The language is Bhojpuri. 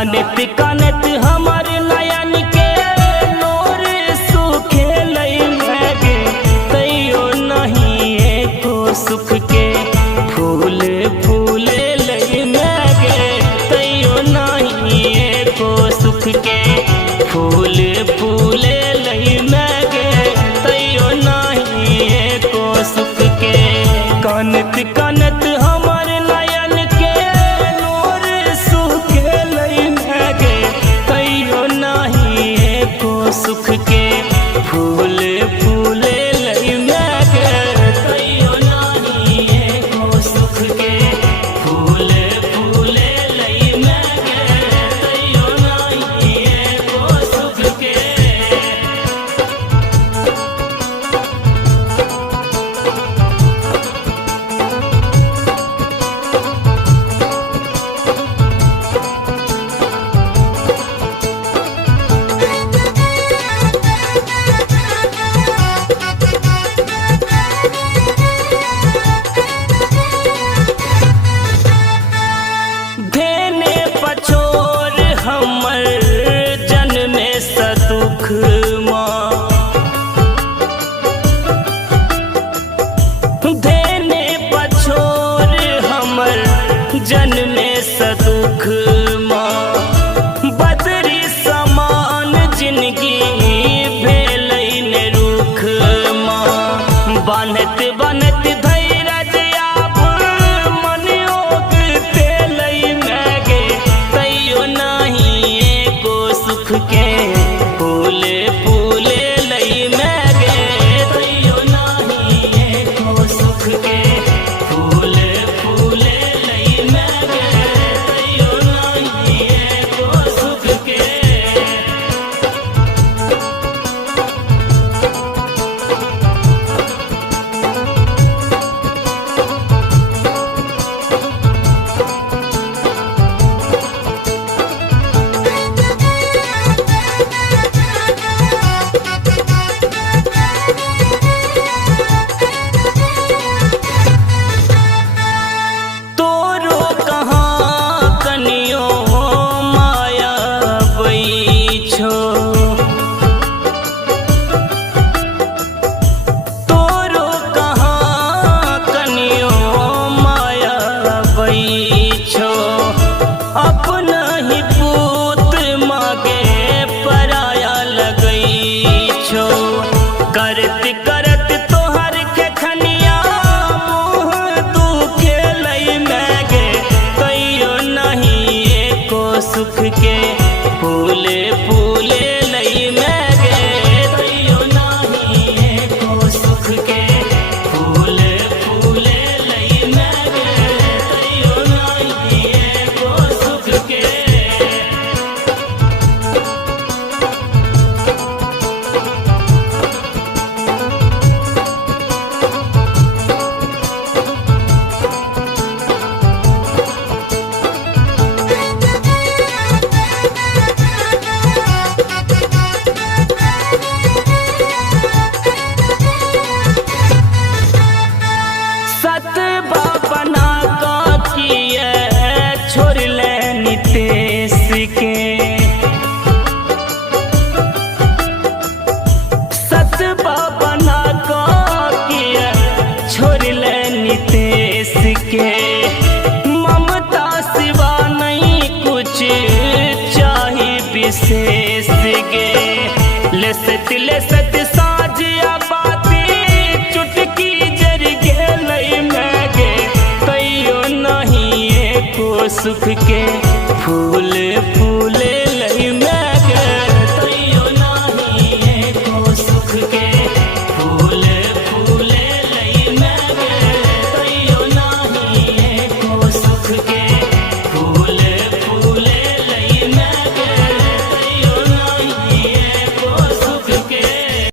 कानत कानत हमर नयन के नोर सूखे लगे तैयो नहीं एको सुख के फूल फूले लगे तैयो नहीं एको सुख के फूल फूले लगे तैयो नहीं एको सुख के कानत कानत हमर नयन के नोर सूखे लगे तैयो नहीं एको सुख के फूल फूले लगे तैयो नहीं एको सुख के फूल फूले लगे तैयो नहीं एको सुख के। धेने पछोर हमर जन्मे सदुख माँ धेने पछोर हमर जन्मे सदुख माँ बदरी समान जिंदगी भेलै ने रुख माँ बनत बनत धैर्य आब मन योग तेलै मैगे तैयो नहीं एको सुख के फूल फूले लई मैगे तैयो नहीं एको सुख के फूल फूले लई मैगे तैयो नहीं एको सुख के। तोरो कहाँ कनियो माया बैछो तोरो कहाँ कनियो माया बैछो अपना ही पूत मागे पराया लगैछो करत करत तोहर के खनिया मुँह तू खेलै मैगे तैयो नहीं एको सुख के फूल फूले लई मैगे तैयो नहीं एको सुख के फूल फूले लई मैगे तैयो नहीं एको सुख के। सत बना का किए छोड़ ले नितेश के सत बना का किए छोड़ ले नितेश के ममता सिवा नहीं कुछ चाहे विशेष गे लेसत साझ आबादी चुटकी जर गेलै मैगे तैयो नहीं एको सुख के फूल